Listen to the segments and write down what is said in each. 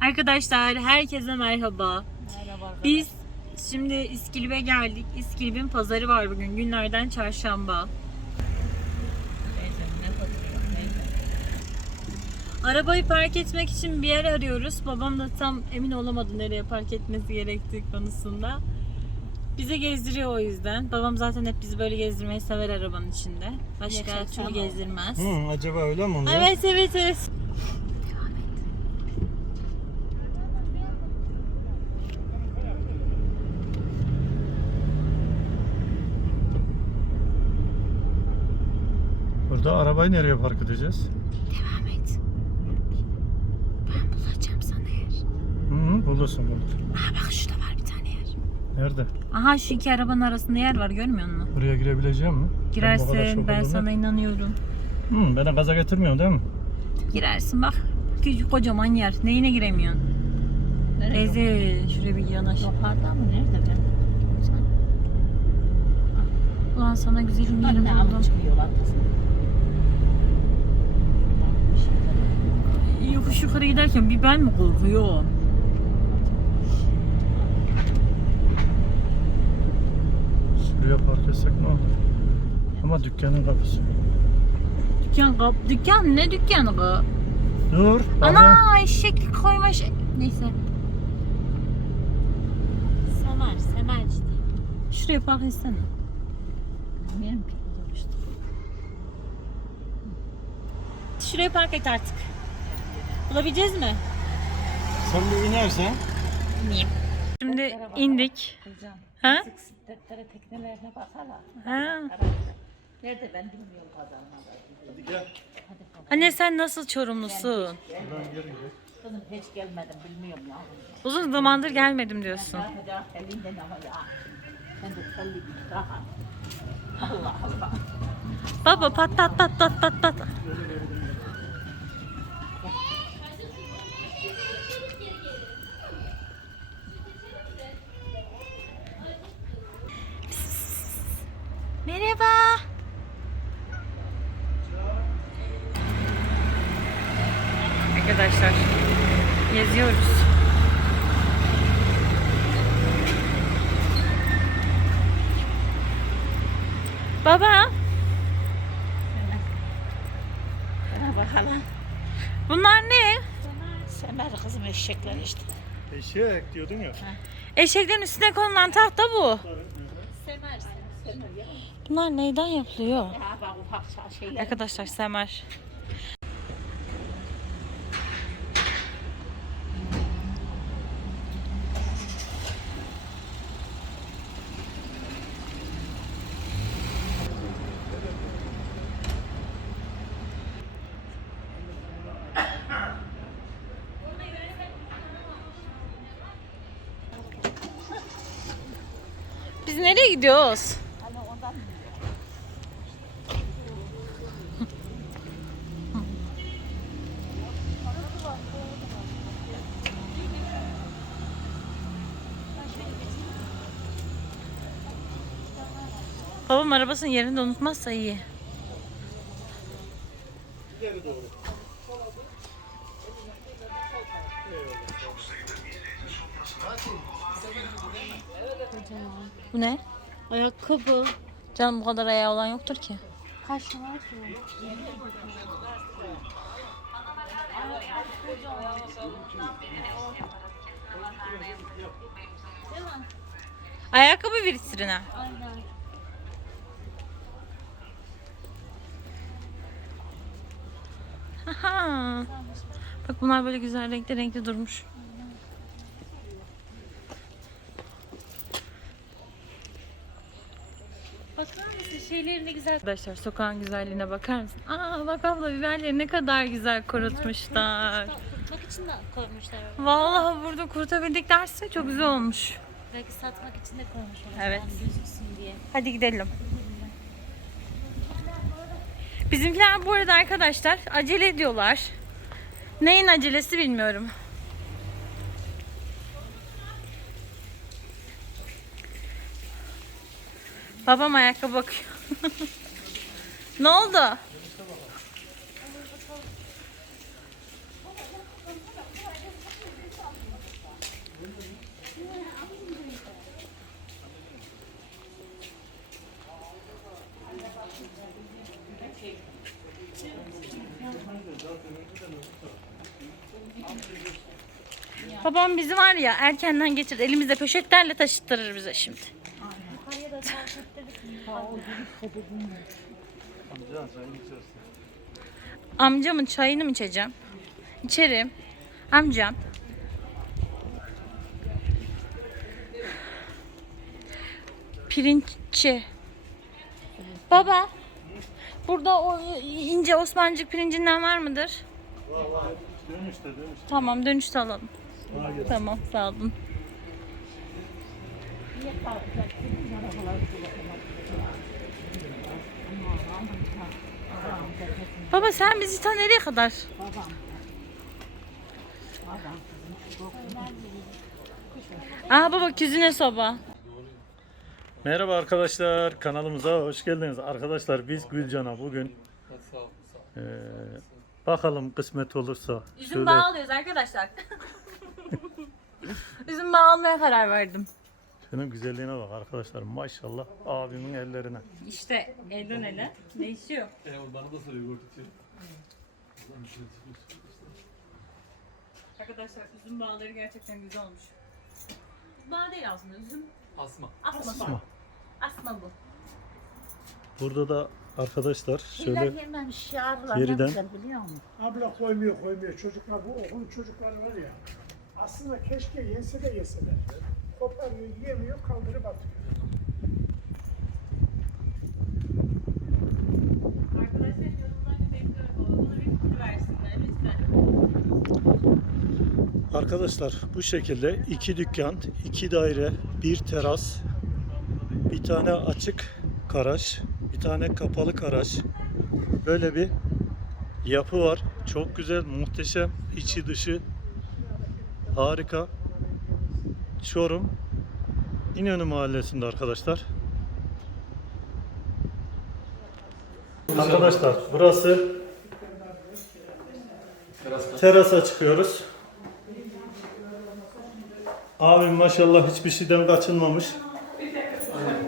Arkadaşlar herkese merhaba. Merhaba. Biz şimdi İskilip'e geldik. İskilip'in pazarı var bugün. Günlerden çarşamba. Neyse ne oturuyor neyse. Arabayı park etmek için bir yer arıyoruz. Babam da tam emin olamadı nereye park etmesi gerektiği konusunda. Bize gezdiriyor o yüzden. Babam zaten hep bizi böyle gezdirmeyi sever arabanın içinde. Başka Yaşasın türlü gezdirmez. Hı, acaba öyle mi oluyor? Evet evet evet. Burada arabayı nereye park edeceğiz? Devam et. Ben bulacağım sana yer. Hı, hı, bulursun bulur. Aa bak şurada var bir tane yer. Nerede? Aha şu iki arabanın arasında yer var görmüyor musun? Buraya girebileceğim mi? Girersin ben olduğum sana inanıyorum. Hı, beni gaza getirmiyorsun değil mi? Girersin bak. Küçük kocaman yer. Neyine giremiyorsun? Nereye? Teyze şuraya bir yanaş. Yukarıda mı? Nerede ben? Ulan sana güzelim yerim Anne buldum. çıkıyorlar kızım. Bir Yokuş yukarı giderken bir ben mi korkuyorum? Şuraya park etsek ne olur? Ama dükkanın kapısı. Dükkan kap dükkan ne dükkanı kız? Dur. Ana eşek koyma şey. Neyse. Semer, semer işte. Şuraya park etsene. Bilmiyorum ki. Şuraya park et artık. Bulabileceğiz mi? Sen bir inersen. Şimdi indik. Ha? Bisikletlere, teknelerine baksana. Ha. Nerede ben bilmiyorum kazanmadı. Hadi gel. Hadi bakalım. Anne sen nasıl çorumlusun? Gidelim. Kızım hiç gelmedim bilmiyorum ya. Uzun zamandır gelmedim diyorsun. Ben de elinden ama ya. Ben de telli bir daha. Allah Allah. Baba pat tat tat tat tat tat. Merhaba. Arkadaşlar geziyoruz. Baba, Bana bakalım. bunlar ne? Semer kızım eşekler işte. Eşek diyordun ya. Eşeklerin üstüne konulan tahta bu. Semer, semer ya. Bunlar neyden yapılıyor? Ya bak ufak şeyler. Arkadaşlar semer. Biz nereye gidiyoruz? Babam arabasının yerini de unutmazsa iyi. Bu ne? Ayakkabı. Canım bu kadar ayağı olan yoktur ki. Kaç var ki? Ayakkabı vitrine. Aynen. Aha. Bak bunlar böyle güzel renkli renkli durmuş. Bakar mısın şeyleri ne güzel. Arkadaşlar sokağın güzelliğine bakar mısın? Aa bak abla biberleri ne kadar güzel kurutmuşlar. Kurutmak için de koymuşlar. Vallahi burada kurutabildik derse çok güzel olmuş. Belki satmak için de koymuşlar. Evet. Yani gözüksün diye. Hadi gidelim. Bizimkiler bu arada arkadaşlar acele ediyorlar. Neyin acelesi bilmiyorum. Babam ayakkabı bakıyor. ne oldu? Babam bizi var ya erkenden getir elimizde poşetlerle taşıttırır bize şimdi. Amcamın çayını mı içeceğim? İçerim. Amcam. Pirinççi. Baba. Burada o ince Osmancık pirincinden var mıdır? Dönüşte dönüşte. Tamam dönüşte alalım. Tamam sağ olun. Baba sen bizi ta nereye kadar? Aa baba küzüne soba. Merhaba arkadaşlar kanalımıza hoş geldiniz. Arkadaşlar biz Gülcan'a bugün eee, bakalım kısmet olursa Üzüm şöyle bağı alıyoruz arkadaşlar. Üzüm bağı almaya karar verdim. Şunun güzelliğine bak arkadaşlar maşallah abimin ellerine. İşte elden ele değişiyor. bana da soruyor gördükçe. Arkadaşlar üzüm bağları gerçekten güzel olmuş. Bağ değil aslında üzüm Asma. asma. Asma. Asma bu. Burada da arkadaşlar Şöyle şöyle yememiş geriden- güzel biliyor musun? Abla koymuyor koymuyor çocuklar bu okul çocukları var ya aslında keşke yense de yeseler. Koparıyor yiyemiyor kaldırıp atıyor. Arkadaşlar yorumlarını bekliyorum. Bana bir fikir versinler lütfen. Arkadaşlar bu şekilde iki dükkan, iki daire, bir teras, bir tane açık garaj, bir tane kapalı garaj. Böyle bir yapı var. Çok güzel, muhteşem, içi dışı harika. Çorum İnönü Mahallesi'nde arkadaşlar. Arkadaşlar burası terasa çıkıyoruz. Abim maşallah hiçbir şeyden kaçınmamış.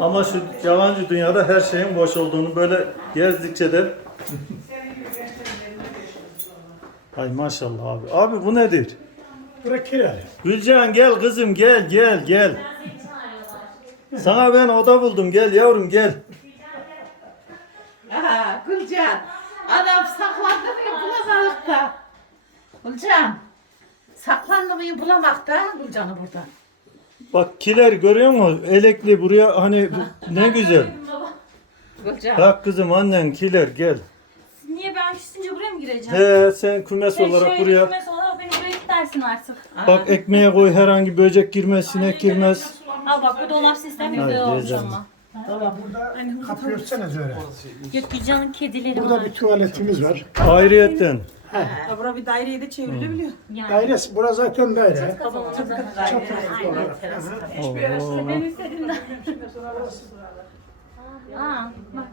Ama şu yabancı dünyada her şeyin boş olduğunu böyle gezdikçe de Ay maşallah abi. Abi bu nedir? Bırak kirali. Gülcan gel kızım gel gel gel. Sana ben oda buldum gel yavrum gel. Aha Gülcan. Adam saklandı mı bulamamakta. Gülcan. Saklandı mı bulamakta Gülcan'ı burada. Bak kiler görüyor musun? Elekli buraya hani bu- ne güzel. Gülcan. Bak kızım annen kiler gel. Niye ben üstünce buraya mı gireceğim? He sen kümes Sen olarak şöyle buraya. kümes kilitlersin artık. Bak ekmeğe koy herhangi böcek girmez, sinek girmez. Al bak bu dolap sistemi güzel Ay, olmuş ama. Burada kapı örtseniz öyle. Yok Gülcan'ın kedileri Burada var. bir tuvaletimiz var. Ayrıyetten. Ya bura bir daireye de çevrilebiliyor. Yani. Dairesi, burası zaten daire. Babamın da. Çaprazlık olarak. Oo. Ben istedim de. Aa, bak.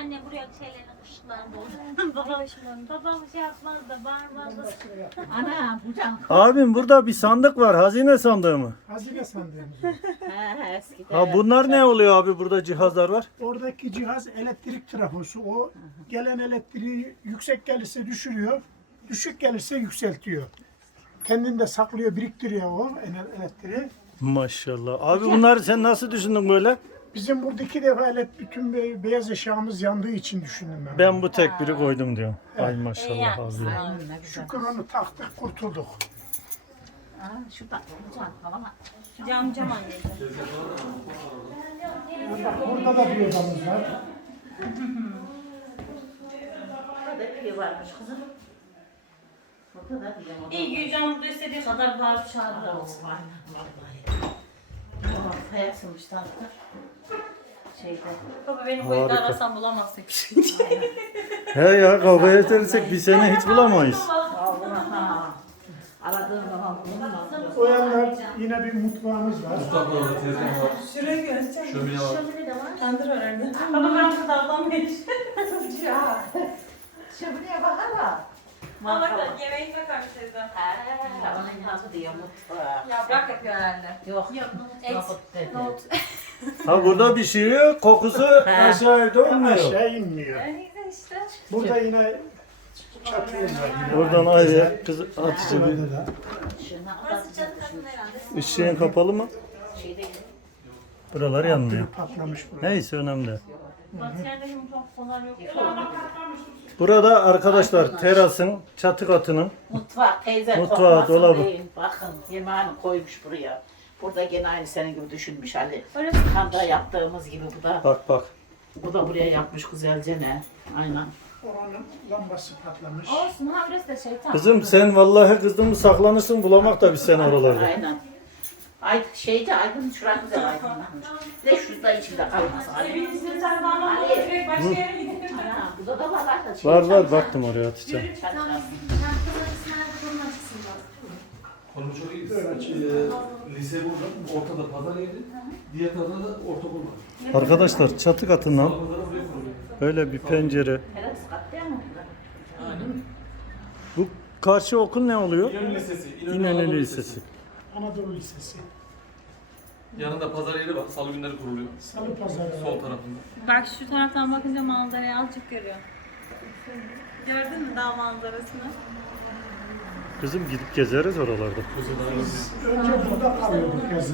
Anne buraya şeylerini kuşlar bol. Babam babam şey yapmaz da bağırmaz da. Ana Gülcan. Abim burada bir sandık var. Hazine sandığı mı? Hazine sandığımız. Ha eskiden. Ha bunlar ne oluyor abi? Burada cihazlar var. Oradaki cihaz elektrik trafosu. O gelen elektriği yüksek gelirse düşürüyor. Düşük gelirse yükseltiyor. Kendinde saklıyor, biriktiriyor o ele- elektriği. Maşallah. Abi bunları sen nasıl düşündün böyle? Bizim burada iki defa ele- bütün be- beyaz eşyamız yandığı için düşündüm ben. Ben bu tek biri koydum diyor. Ay maşallah abi. Ne güzel. Şükür onu taktık, kurtulduk. Gülcan falan. Cam cam anneciğim. Burada da bir odamız var. Burada bir varmış kızım. Burada da bir oda. İyi Gülcan burada istediği kadar bağırıp çağırır. Aynen vallahi. Tamam, fayansılmış tatlı. Şeyde. Baba benim boyunda Harika. arasam bulamazsın. He ya kavga edersek bir sene hiç bulamayız. Allah ha. Aradığım zaman bulunmaz. O yanlar yine bir mutfağımız var. Mutfak var, tezgah var, Şuraya göster. şömine var. Tandır var orada. Baba ben burada ablam geç. Şömineye bakalım. Ama bak yemeği bakarmış teyzem. Onun adı diyor mutfak. Yaprak yapıyor herhalde. Yok. Et. Nohut dedi. Nohut. Ha burada pişiyor, kokusu aşağıya dönmüyor. Aşağı inmiyor. Güzel işte. Burada yine var. Oradan ayrı kız Hatice bir Burada da. ışığın kapalı mı? Buralar yanmıyor. Patlamış bu. Neyse önemli. değil. Falan yok. Burada arkadaşlar terasın çatı katının Mutfak teyze Mutfağı, kokmasın dolabı. deyin. Bakın yemeğini koymuş buraya. Burada gene aynı senin gibi düşünmüş Ali. Orası Tam da yaptığımız gibi bu da. bak bak. Bu da buraya yapmış güzelce ne? Aynen. Oranın lambası patlamış. olsun ha burası da şeytan. Kızım sen vallahi kızdın mı saklanırsın bulamak da bir sen oralarda. Aynen. Ay şeyde aydın şurası güzel aydınlanmış. De şurada içinde kalmaz. Ali. Ana, burada da var da şey. Var var baktım oraya. Konum çok iyi. Ee, lise burada. Ortada pazar yeri. Diğer tarafta da ortaokul var. Arkadaşlar çatı katından buraya kuruluyor. böyle bir pencere. Teras? Bu karşı okul ne oluyor? İnönü Lisesi. İnönü Anadolu Lisesi. Anadolu Lisesi. Yanında pazar yeri var. Salı günleri kuruluyor. Salı pazarı. Sol tarafında. Bak şu taraftan bakınca manzarayı azıcık görüyor. Gördün mü dağ manzarasını? Kızım gidip gezeriz oralarda. İyi. Önce burada kalıyorduk yazın.